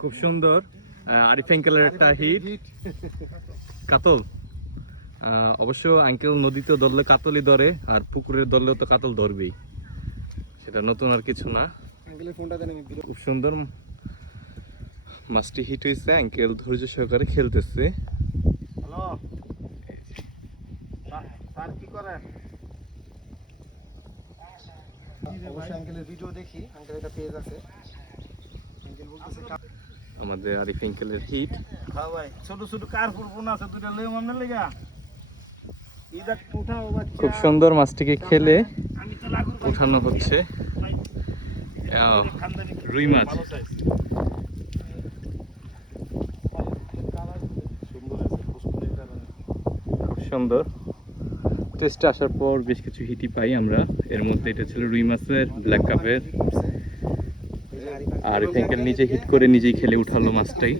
খুব সুন্দর আরিফ আঙ্কেলের একটা হিট কাতল। অবশ্য আঙ্কেল নদীতে ধরলে কাতলই ধরে, আর পুকুরের ধরলেও তো কাতল ধরবেই, সেটা নতুন আর কিছু না। খুব সুন্দর মাছটি হিট হয়েছে, আঙ্কেল ধৈর্য সহকারে খেলতেছে। আমাদের আরিফ আঙ্কেলের হিট। ছোট ছোট কার ফুরফুন আছে দুইটা লই মামনে লাগা খুব সুন্দর মাছটিকে খেলে উঠানো হচ্ছে। রুই মাছ খুব সুন্দর। টেস্টে আসার পর বেশ কিছু হিটই পাই আমরা, এর মধ্যে এটা ছিল রুই মাছের ব্ল্যাক কাপের। আর আরিফ আঙ্কেল নিজে হিট করে নিজেই খেলে উঠালো মাছটাই।